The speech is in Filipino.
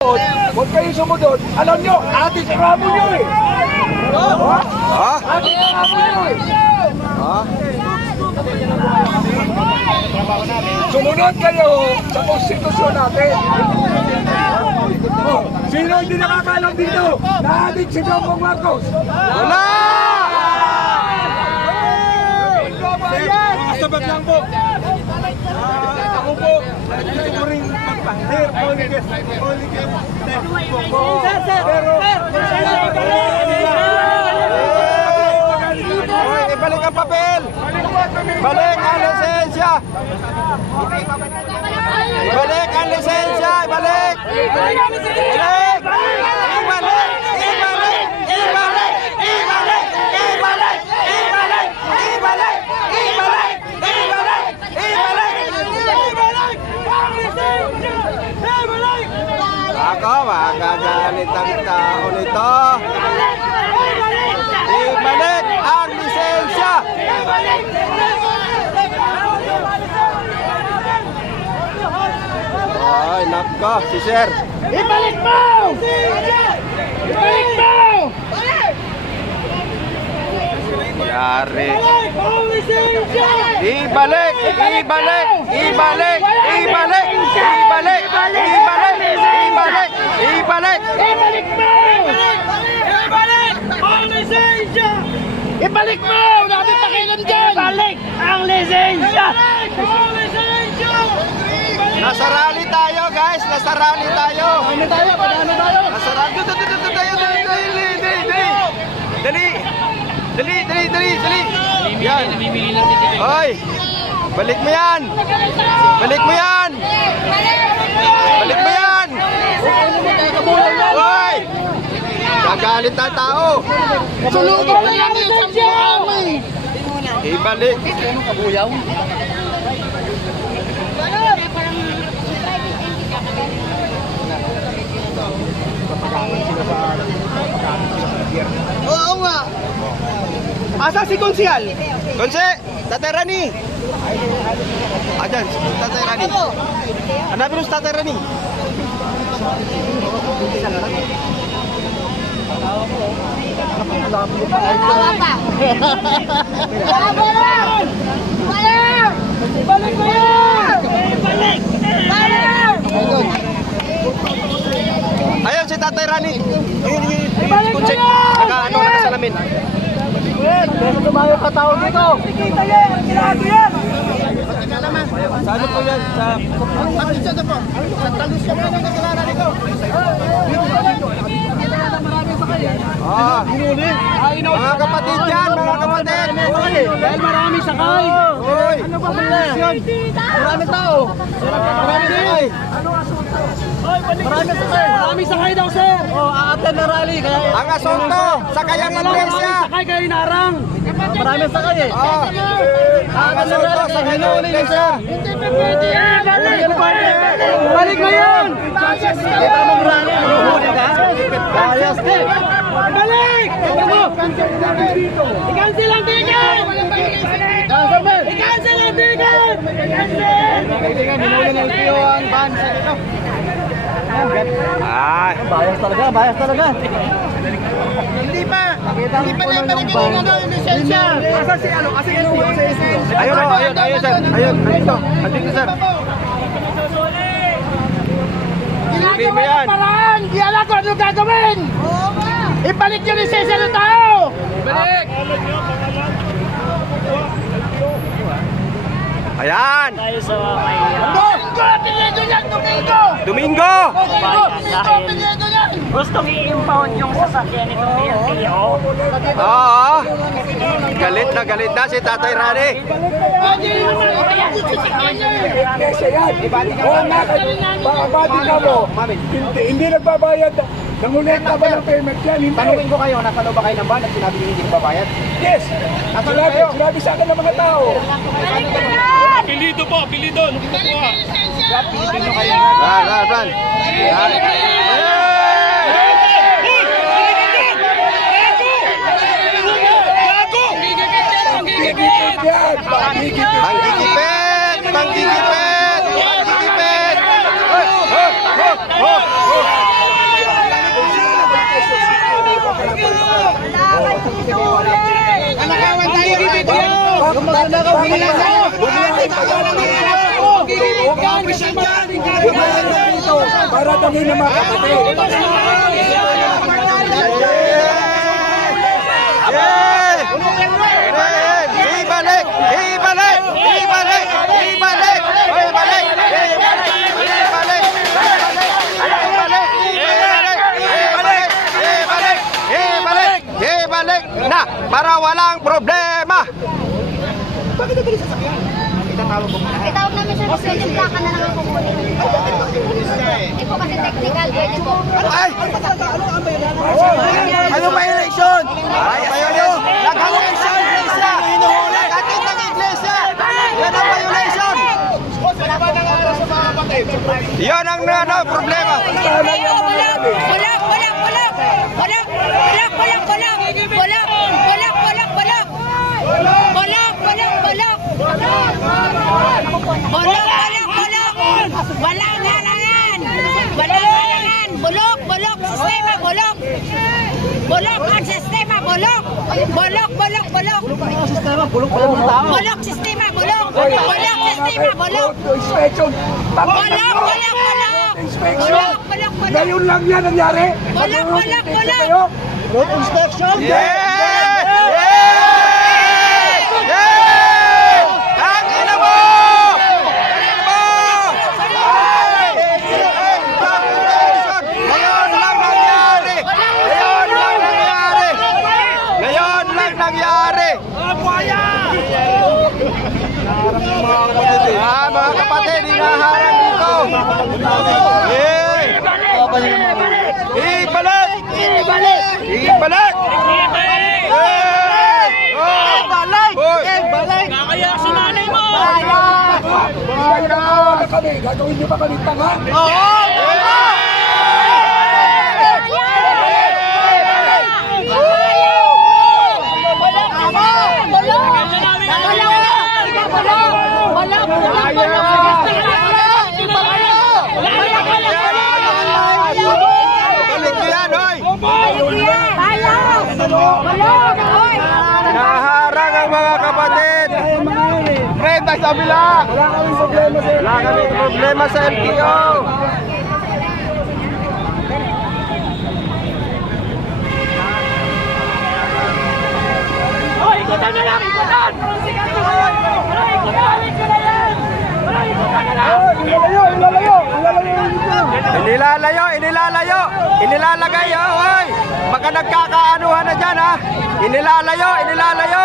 Huwag kayong sumunod. Alam nyo, ating ramo nyo eh. Ha? Ating ramo nyo eh. Ha? Sumunod kayo sa konstitusyon natin. Oh, sino hindi nakakalam dito na ating si Bongbong Marcos? Wala! Sabat lang po. Ako po, gusto ko rin magpahir. Ibalik ang papel! Balik ang lisensya! Ibalik ang lisensya! Ibalik! Ibalik! Ibalik! Ibalik! Ibalik! Ibalik! Ibalik! Ibalik! Ibalik! Ibalik! Ibalik! Ako, magagalit ang tao nito. Ibalik ang lisensya! Ay, nako, si Sir. Ibalik mo! Ibalik mo! Yari. Ibalik! Ibalik! Ibalik! Ibalik! Ibalik! Ibalik! Ibalik! Ibalik! Ibalik mo! Ibalik ang lisensya! Ibalik mo! Dapat pakilan dyan! Ibalik ang lisensya! Ang lisensya! Nasa rally tayo, guys! Nasa rally tayo! Ano tayo? Ano tayo? Nasa rally tayo! Dali! Dali! Dali! Dali! Dali! Yan! Hoy! Balik mo yan! Balik mo yan! Balik mo yan! Hoy! Gagalit na tao! Sulugan na yung lisensya! Ibalik! Oo nga! Asa si Konsyal? Konse! Tatay Rani! Ayan, Tatay Rani. Hanapin mo si Tatay Rani. Wala pa. Wala! Ibalik mo yan! Balik! Balik! Ayun, si Tatay Rani. Ibalik mo Konse, yan! nakasalamin. Pero tumayo ka tao dito! Sikita yan! Kailangan yan! Saan po yan? Sa... Ah, mga kapatid yan, mga kapatid. Dahil marami sakay! Hoy! Ano ba yan? Marami tao! Marami sakay! Marami sakay! Marami sakay daw, sir! Aaten na rally! Ang asunto, sakayang iglesia. Sakay kayo inarang! Marami sakay eh! Ah, ang asunto, sakayang iglesia. Hindi pa pwede yan! Balik mo yun! Kita mo rally! Bias din! Balik! I-cancel ang ticket! I-cancel ang ticket! Minulan ng LTO ang ban sa ito. Ah, Bias talaga. Hindi pa naibalik yung lisensya. Asa si lisensya? ayun, sir. Ayun, dito. Andito, sir. Sabihin mo yan. Paraan! Di alam ko ano gagawin! Ibalik yung lisensya ng tao! Ibalik! Ayan. Domingo! Apelyido yan! Domingo! Domingo. Apelyido yan! Gustong i-impound yung sasakyan nitong PLTO. Oo. Galit na si Tatay Rani. Babati ka mo! Hindi nagbabayad! Nangulekta ba ng payment yan? Hindi! Tanungin ko kayo, nasa loob ba kayo ng van at sinabi niyo hindi nagbabayad? Yes! Sinabi sa akin ng mga tao! Apelido po, apelido. Ano po po? Ran. Panggigipit! Paradangin ng mga kapatid. Ibalik! Ibalik! Ibalik! Ibalik! Ibalik! Ibalik! Na, para walang problema. Bakit ito sasakyan? Itatawag mo muna. Itawag namin siya kasi yung plaka na lang ang kukunin. Hindi po kasi technical, pwede po. Ay! Ano ba election? Ay, violation! Nag-violation! Iglesia! Nag-atid ng iglesia! Yan ang violation! Yan ang problema! Walang halangan! Walang halangan! Bulok! Bulok! Sistema! Bulok! Bulok ang sistema! Bulok! Bulok! Bulok! Bulok! Bulok sistema! Bulok! Bulok sistema! Bulok! Inspection. Bulok! Bulok! Bulok! Inspection. Bulok! Bulok! Bulok! Ngayon lang yan nangyari. Bulok! Bulok! Bulok! Kayo? Road inspection? Yeah! Tangina mo! Tangina mo! Ngayon lang nangyari! Ngayon lang nangyari! Ngayon lang nangyari! Mga kapatid, hinaharang dito! Ibalik! Ibalik! Ibalik! Kakaya sa nanay mo! Gagawin niyo ba kami tanga? Balik mo yan, hoy! Naharang ang mga kapatid! Friend, tayo sa bila! Wala kaming problema sa Wala kaming problema sa LTO! Inilalayo, inilalayo, inilalagay, hoy! Baka nagkakaanuhan na dyan, ha? Inilalayo, inilalayo!